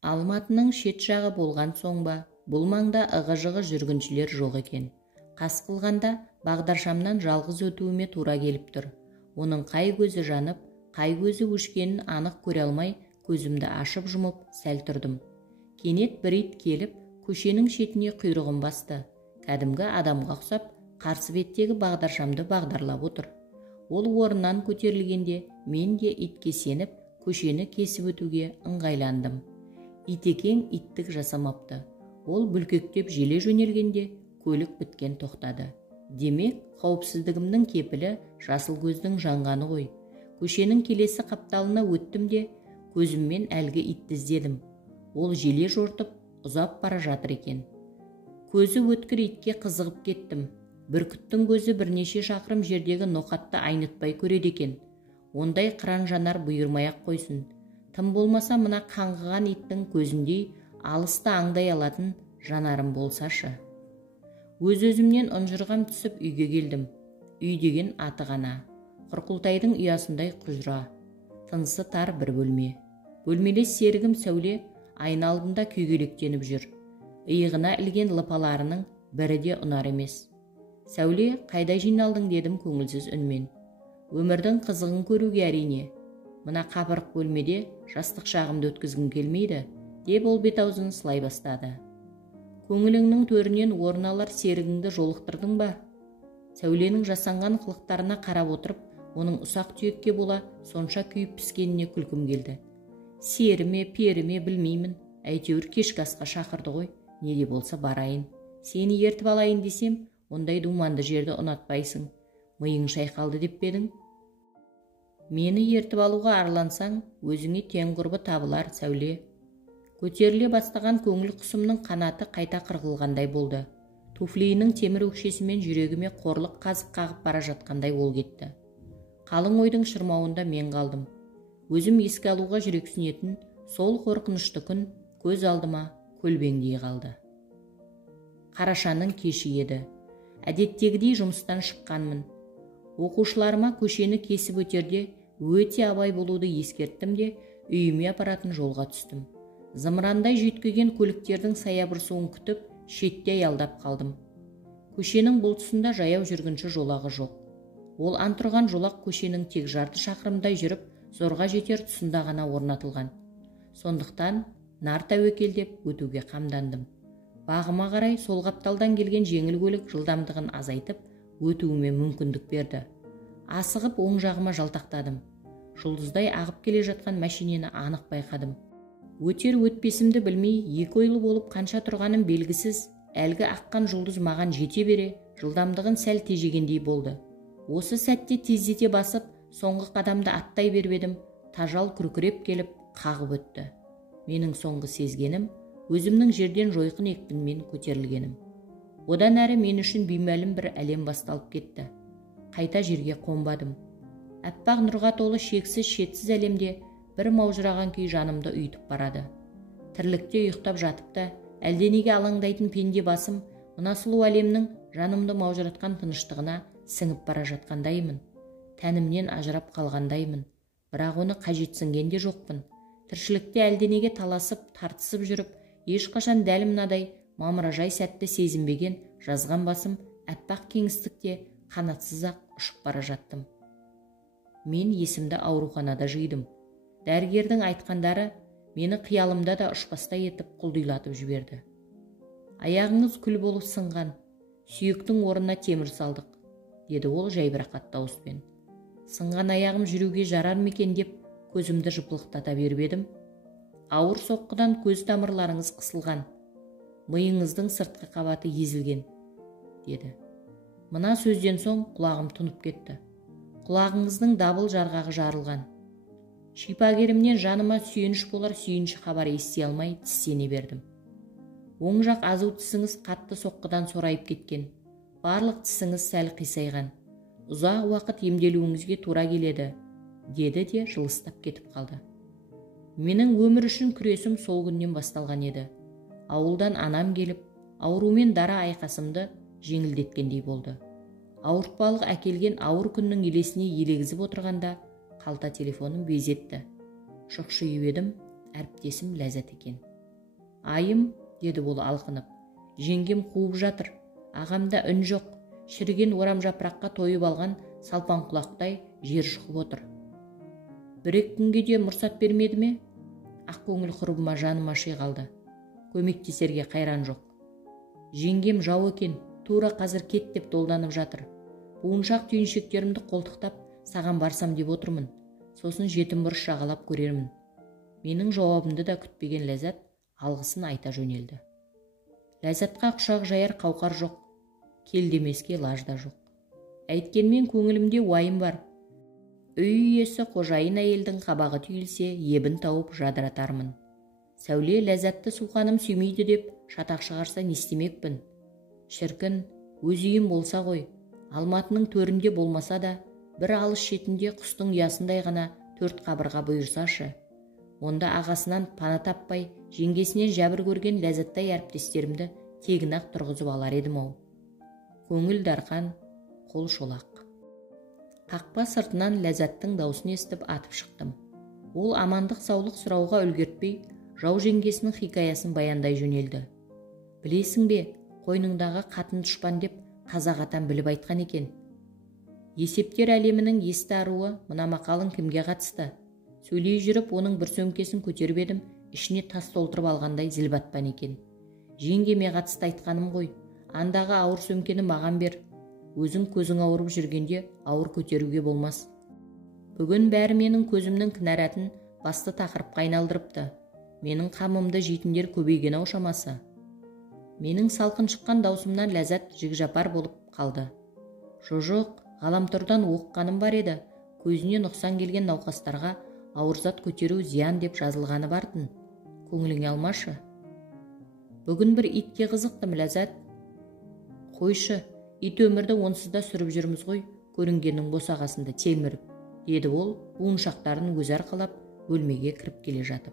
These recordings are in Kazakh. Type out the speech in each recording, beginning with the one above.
Алматының шет жағы болған соң ба, бұл маңда ығы-жығы жүргіншілер жоқ екен. Қас қылғанда Бағдаршамнан жалғыз өтуіме тура келіп тұр. Оның қай көзі жанып, қай көзі өшкенін анық көре алмай, көзімді ашып жұмып сәл тұрдым. Кенет бір ит келіп, көшенің шетіне құйрығын басты. Кәдімгі адамға ұқсап, қарсы беттегі Бағдаршамды бағдарлап отыр. Ол орнынан көтерілгенде, мен де итке сеніп, көшені кесіп өтуге ыңғайландым. Итекең иттік жасамапты. Ол бүлкектеп желе жөнелгенде, көлік біткен тоқтады. Демек, қауіпсіздігімнің кепілі жасыл көздің жанғаны ғой. Көшенің келесі қапталына өттім де, көзіммен әлгі итті іздедім. Ол желе жортып, ұзап бара жатыр екен. Көзі өткір итке қызығып кеттім. Бүркіттің көзі бірнеше шақырым жердегі ноқатты айнытпай көреді екен. Ондай қыран жанар бұйырмай-ақ қойсын. Тым болмаса мына қаңғыған иттің көзіндей алысты аңдай алатын жанарым болсашы. Өз-өзімнен ұнжырғам түсіп үйге келдім. Үй деген аты ғана. Құрқылтайдың ұясындай құжыра. Тынысы тар бір бөлме. Бөлмелес серігім Сәуле айналдында күйгелектеніп жүр. Иығына ілген лыпаларының бірі де ұнар емес. Сәуле, қайда жиналдың дедім көңілсіз үнмен. Өмірдің қызығын көруге әрине. Мына қапырық бөлмеде жастық шағымды өткізгім келмейді, деп ол бет-аузын сылай бастады. Көңіліңнің төрінен орын алар серігіңді жолықтырдың ба? Сәуленің жасанған қылықтарына қарап отырып, оның ұсақ түйекке бола сонша күйіп піскеніне күлкім келді. Серіме, періме білмеймін, әйтеуір кешкі асқа шақырды ғой, не де болса барайын. Сені ертіп алайын десем, ондай думанды жерді ұнатпайсың. Миың шайқалды деп бедің? Мені ертіп алуға арлансаң, өзіңе тең құрбы табылар, Сәуле. Көтеріле бастаған көңіл құсымның қанаты қайта қырғылғандай болды. Туфлиінің темір өкшесімен жүрегіме қорлық қазық қағып бара жатқандай ол кетті. Қалың ойдың шырмауында мен қалдым. Өзім еске алуға жүрексінетін сол қорқынышты күн көз алдыма көлбеңдей қалды. Қарашаның кеші еді. Әдеттегідей жұмыстан шыққанмын. Оқушыларыма көшені кесіп өтерде өте абай болуды ескерттім де, үйіме апаратын жолға түстім. Зымырандай жүйткіген көліктердің саябырсуын күтіп, шетте аялдап қалдым. Көшенің бұл тұсында жаяу жүргінші жолағы жоқ. Ол антұрған жолақ көшенің тек жарты шақырымдай жүріп, зорға жетер тұсында ғана орнатылған. Сондықтан нар тәуекелдеп өтуге қамдандым. Бағыма қарай сол қапталдан келген жеңіл көлік жылдамдығын азайтып, өтуіме мүмкіндік берді. Асығып оң жағыма жалтақтадым. Жұлдыздай ағып келе жатқан мәшинені анық байқадым. Өтер өтпесімді білмей, екі ойлы болып қанша тұрғаным белгісіз, әлгі аққан жұлдыз маған жете бере, жылдамдығын сәл тежегендей болды. Осы сәтте тездете басып, соңғы қадамды аттай бербедім, тажал күркіреп келіп, қағып өтті. Менің соңғы сезгенім, өзімнің жерден жойқын екпінмен көтерілгенім. Одан әрі мен үшін беймәлім бір әлем басталып кетті. Қайта жерге қонбадым. Әппақ нұрға толы шексіз шетсіз әлемде бір маужыраған күй жанымды ұйытып барады. Тірлікте ұйықтап жатып та, әлденеге алаңдайтын пенде басым, мына сұлу әлемнің жанымды маужыратқан тыныштығына сіңіп бара жатқандаймын. Тәнімнен ажырап қалғандаймын. Бірақ оны қажетсінген де жоқпын. Тіршілікте әлденеге таласып, тартысып жүріп, ешқашан дәл мынадай мамыражай сәтті сезінбеген жазған басым әппақ кеңістікте қанатсыз-ақ ұшып бара жаттым. Мен есімді ауруханада жидым. Дәрігердің айтқандары мені қиялымда да ұшпастай етіп құлдилатып жіберді. Аяғыңыз күл болып сынған, сүйектің орнына темір салдық, деді ол жайбарақат дауыспен. Сынған аяғым жүруге жарар мекен деп көзімді жыпылықтата беріп едім. Ауыр соққыдан көз тамырларыңыз қысылған, миыңыздың сыртқы қабаты езілген, деді. Мына сөзден соң құлағым тұнып кетті. Құлағыңыздың дабыл жарғағы жарылған. Шипагерімнен жаныма сүйеніш болар сүйінші хабар ести алмай тістене бердім. Оң жақ азу тісіңіз қатты соққыдан сорайып кеткен. Барлық тісіңіз сәл қисайған. Ұзақ уақыт емделуіңізге тура келеді, деді де жылыстап кетіп қалды. Менің өмір үшін күресім сол күннен басталған еді. Ауылдан анам келіп, аурумен дара айқасымды жеңілдеткендей болды. Ауыртпалық әкелген ауыр күннің елесіне елегізіп отырғанда, қалта телефоным безетті. Шұқшиып едім, әріптесім Ләззат екен. Айым, деді ол алқынып. Жеңгем қуып жатыр. Ағамда үн жоқ. Шіріген орам жапыраққа тойып алған салпан құлақтай жер шұқып отыр. Бір-екі күнге де мұрсат бермеді ме? Ақ көңіл құрбыма жаным аши қалды. Көмектесерге қайран жоқ. Жеңгем жау екен, тура қазір кет деп долданып жатыр. Буыншақ түйіншектерімді қолтықтап, саған барсам деп отырмын. Сосын жетім бұрыш жағалап көрермін. Менің жауабымды да күтпеген Ләззат алғысын айта жөнелді. Ләззатқа құшақ жаяр қауқар жоқ, кел демеске лаж да жоқ. Әйткенмен көңілімде уайым бар. Үй иесі қожайын әйелдің қабағы түйілсе, ебін тауып жадыратармын. Сәуле Ләззатты суқаным сүймейді деп шатақ шығарса не істемекпін? Шіркін, өз үйім болса ғой, Алматының төрінде болмаса да, бір алыс шетінде құстың ұясындай ғана төрт қабырға бұйырсашы. Онда ағасынан пана таппай, жеңгесінен жәбір көрген Ләззаттай әріптестерімді тегін-ақ тұрғызып алар едім-ау. Көңіл дарқан, қол шолақ. Қақпа сыртынан Ләззаттың даусын естіп атып шықтым. Ол амандық саулық сұрауға үлгертпей, жау жеңгесінің хикаясын баяндай жөнелді. Білесің бе, қойныңдағы қатын дұшпан деп қазақ атам біліп айтқан екен. Есептер әлемінің есті аруы мына мақалың кімге қатысты? Сөйлей жүріп, оның бір сөмкесін көтеріп едім, ішіне тас толтырып алғандай зіл батпан екен. Жеңгеме қатысты айтқаным ғой, андағы ауыр сөмкені маған бер. Өзің көзің ауырып жүргенде ауыр көтеруге болмас. Бүгін бәрі менің көзімнің кінәратын басты тақырыпқа айналдырыпты. Менің қамымды жейтіндер көбейген-ау шамасы. Менің салқын шыққан даусымнан Ләззат жігжапар болып қалды. Жоқ, ғаламтордан оққаным бар еді. Көзіне нұқсан келген науқастарға ауыр зат көтеру зиян деп жазылғаны бартын. Көңіліңе алмашы. Бүгін бір итке қызықтым, Ләззат. Қойшы, ит өмірді онсыз да сүріп жүрміз ғой, көрінгеннің босағасында телміріп, деді ол, буыншақтарын өзі арқалап, бөлмеге кіріп келе жатып.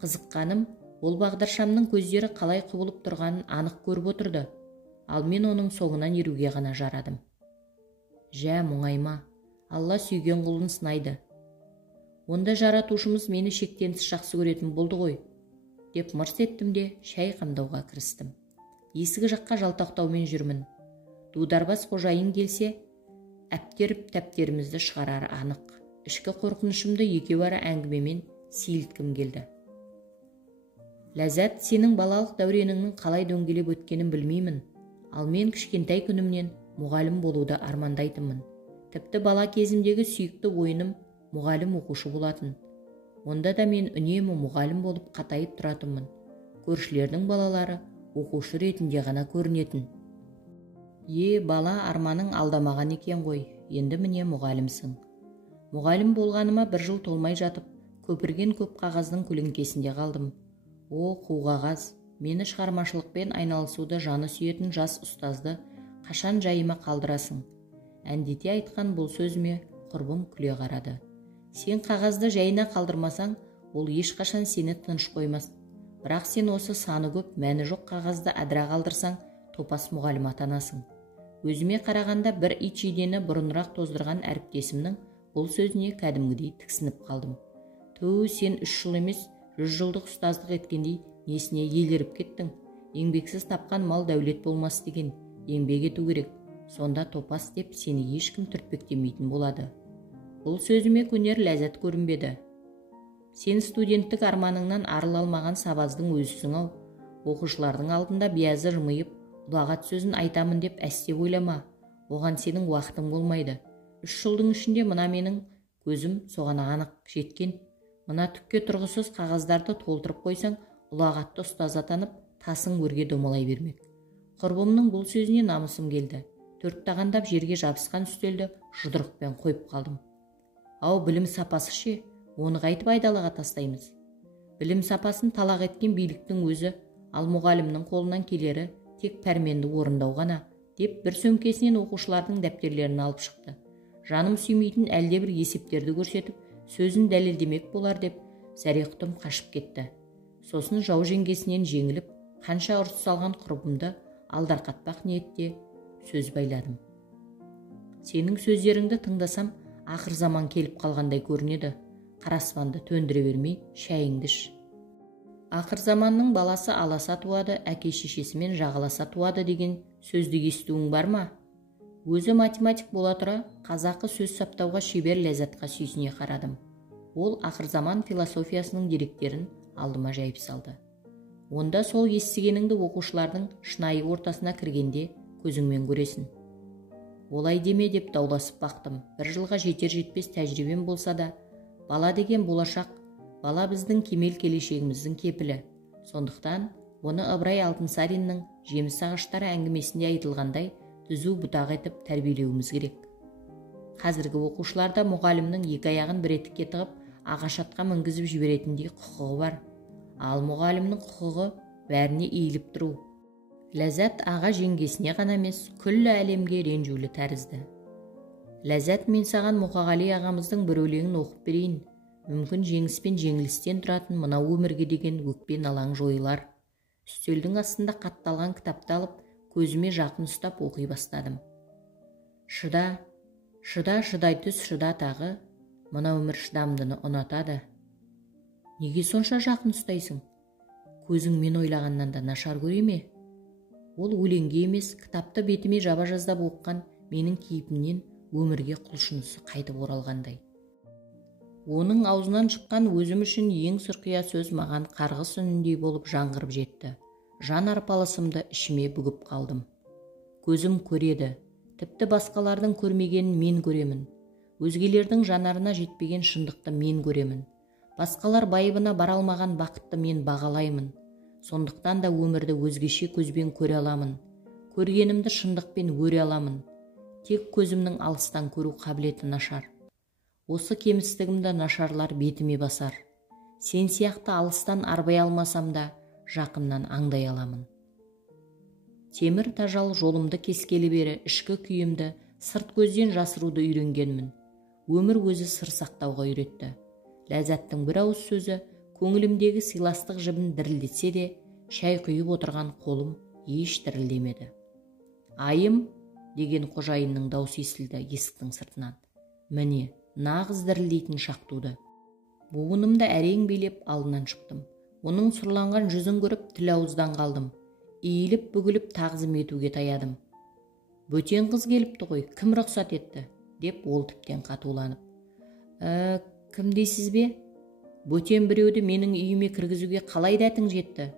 Қызыққаным, ол бағдаршамның көздері қалай құбылып тұрғанын анық көріп отырды, ал мен оның соңынан еруге ғана жарадым. Жә, мұңайма, Алла сүйген құлын сынайды. Онда жаратушымыз мені шектенсіз жақсы көретін болды ғой, деп мырс еттім де шәй қамдауға кірістім. Есігі жаққа жалтақтаумен жүрмін. Дударбас қожайын келсе, әптеріп тәптерімізді шығарары анық. Ішкі қорқынышымды екеуара әңгімемен сейілткім келді. Ләззат, сенің балалық дәуреніңнің қалай дөңгелеп өткенін білмеймін, ал мен кішкентай күнімнен мұғалім болуды армандайтынмын. Тіпті бала кезімдегі сүйікті ойыным мұғалім оқушы болатын. Онда да мен үнемі мұғалім болып қатайып тұратынмын. Көршілердің балалары оқушы ретінде ғана көрінетін. Бала, арманың алдамаған екен ғой, енді міне мұғалімсің. Мұғалім болғаныма 1 жыл толмай жатып, көпірген көп қағаздың көлеңкесінде қалдым. О, қу қағаз, мені шығармашылықпен айналысуды жаны сүйетін жас ұстазды қашан жайыма қалдырасың? Әндете айтқан бұл сөзіме құрбым күле қарады. Сен қағазды жайына қалдырмасаң, ол ешқашан сені тыныш қоймас. Бірақ сен осы саны көп, мәні жоқ қағазды адыра қалдырсаң, топас мұғалім атанасың. Өзіме қарағанда бір ит жидені бұрынырақ тоздырған әріптесімнің бұл сөзіне кәдімгідей тіксініп қалдым. Сен 3 жыл емес, 100 жылдық ұстаздық еткендей несіне еліріп кеттің? Еңбексіз тапқан мал дәулет болмас деген, еңбек ету керек. Сонда топас деп сені ешкім түртпектемейтін болады. Бұл сөзіме көнер Ләззат көрінбеді. Сен студенттік арманыңнан арыла алмаған сабаздың өзісің-ау. Оқушылардың алдында биязы жымиып, ұлағат сөзін айтамын деп әсте ойлама. Оған сенің уақытың болмайды. 3 жылдың ішінде мына менің көзім соған анық жеткен. Мына түкке тұрғысыз қағаздарды толтырып қойсаң, ұлағатты ұстаз атанып, тасың өрге домалай бермек. Құрбымның бұл сөзіне намысым келді. 4 тағандап жерге жабысқан үстелді жұдырықпен қойып қалдым. Ау, білім сапасы ше, оны қайтып айдалаға тастаймыз. Білім сапасын талақ еткен биліктің өзі, ал мұғалімнің қолынан келері тек пәрменді орындау ғана, деп бір сөмкесінен оқушылардың дәптерлерін алып шықты. Жаным сүймейтін әлде бір есептерді көрсетіп, сөзін дәлелдемек болар деп, зәре-құтым қашып кетті. Сосын жау жеңгесінен жеңіліп, қанша ұрыс салған құрбымды алдарқатпақ ниетте сөз байладым. Сенің сөздеріңді тыңдасам, ақыр заман келіп қалғандай көрінеді. Қараспанды төндіре бермей, шәйіңді іш. Ақыр заманның баласы аласа туады, әке-шешесімен жағаласа туады деген сөзді естуің бар ма? Өзі математик бола тұра, қазақы сөз саптауға шебер Ләззатқа сүйсіне қарадым. Ол ақыр заман философиясының деректерін алдыма жайып салды. Онда сол естігеніңді оқушылардың шынайы ортасына кіргенде көзіңмен көресің. Олай деме деп дауласып бақтым. Бір жылға жетер-жетпес тәжірибем болса да, бала деген болашақ, бала біздің кемел келешегіміздің кепілі. Сондықтан оны Ыбырай Алтынсариннің жеміс ағаштары әңгімесінде айтылғандай түзу бұтақ етіп тәрбиелеуіміз керек. Қазіргі оқушыларда мұғалімнің екі аяғын бір етікке тығып, ағаш атқа мінгізіп жіберетіндей құқығы бар. Ал мұғалімнің құқығы бәріне иіліп тұру. Ләззат аға жеңгесіне ғана емес, күллі әлемге ренжулі тәрізді. Ләззат, мен саған Мұқағали ағамыздың бір өлеңін оқып берейін. Мүмкін жеңіс пен жеңілістен тұратын мынау өмірге деген өкпе налаң жойылар. Үстелдің астында қатталған кітапты алып, көзіме жақын ұстап оқи бастадым. Шыда, шыдай түс, шыда тағы, мына өмір шыдамдыны ұнатады. Неге сонша жақын ұстайсың? Көзің мен ойлағаннан да нашар көре ме? Ол өлеңге емес, кітапты бетіме жаба жаздап оққан менің кейпімнен өмірге құлшынысы қайтып оралғандай. Оның аузынан шыққан өзім үшін ең сұрқия сөз маған қарғыс үніндей болып жаңғырып жетті. Жан арпалысымды ішіме бүгіп қалдым. Көзім көреді, тіпті басқалардың көрмегенін мен көремін. Өзгелердің жанарына жетпеген шындықты мен көремін. Басқалар байыбына бара алмаған бақытты мен бағалаймын. Сондықтан да өмірді өзгеше көзбен көре аламын. Көргенімді шындықпен өре аламын. Тек көзімнің алыстан көру қабілеті нашар. Осы кемістігімді нашарлар бетіме басар. Сен сияқты алыстан арбай алмасам да, жақыннан аңдай аламын. Темір тажал жолымды кескелі бері ішкі күйімді, сырт көзден жасыруды үйренгенмін. Өмір өзі сыр сақтауға үйретті. Ләззаттың бір ауыз сөзі көңілімдегі сыйластық жібін дірілдетсе де, шай құйып отырған қолым еш дірілдемеді. Айым деген қожайынның даусы естілді есіктің сыртынан. Міне, нағыз дірілдейтін шақ туды. Буынымды әрең билеп алдынан шықтым. Оның сұрланған жүзін көріп тіл ауыздан қалдым. Иіліп бүгіліп тағзым етуге таядым. Бөтен қыз келіпті ғой, кім рұқсат етті? Деп ол тіптен қатуланып. Кім дейсіз бе? Бөтен біреуді менің үйіме кіргізуге қалай дәтің жетті?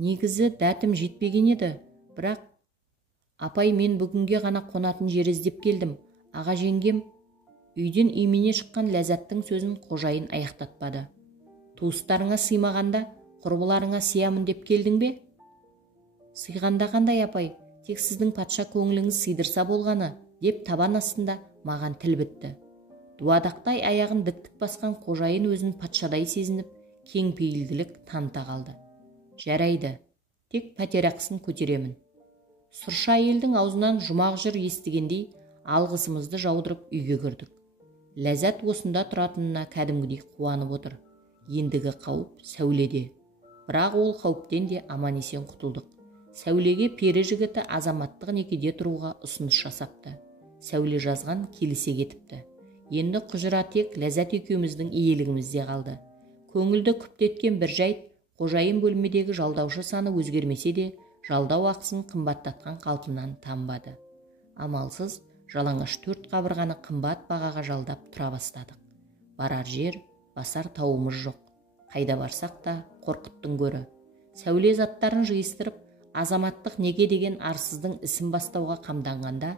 Негізі дәтім жетпеген еді, бірақ апай, мен бүгінге ғана қонатын жер іздеп келдім. Аға жеңгем. Үйден имене шыққан Ләззаттың сөзін қожайын аяқтатпады. Туыстарыңа сыймағанда құрбыларыңа сиямын деп келдің бе? Сыйғанда қандай апай, тек сіздің патша көңіліңіз сыйдырса болғаны, деп табан астында маған тіл бітті. Дуадақтай аяғын дік-дік басқан қожайын өзін патшадай сезініп, кең пейілділік таныта қалды. Жарайды, тек пәтер ақысын көтеремін. Сұрша әйелдің аузынан жұмақ жыр естігендей, алғысымызды жаудырып үйге кірдік. Ләззат осында тұратынына кәдімгідей қуанып отыр. Ендігі қауіп Сәуледе. Бірақ ол қауіптен де аман есен құтылдық. Сәулеге пері жігіті азаматтық некеде тұруға ұсыныс жасапты. Сәуле жазған келісе кетіпті. Енді құжыра тек Ләззат екеуміздің иелігімізде қалды. Көңілді күптеткен бір жайт, қожайын бөлмедегі жалдаушы саны өзгермесе де, жалдау ақысын қымбаттатқан қалпынан танбады. Амалсыз жалаңаш 4 қабырғаны қымбат бағаға жалдап тұра бастадық. Барар жер, басар тауымыз жоқ. Қайда барсақ та қорқыттың көрі. Сәуле заттарын жиыстырып, азаматтық неге деген арсыздың ісін бастауға қамданғанда,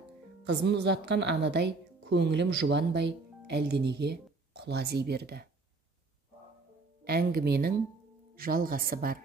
қызын ұзатқан анадай көңілім жұбанбай әлденеге құлази берді. Әңгіменің жалғасы бар.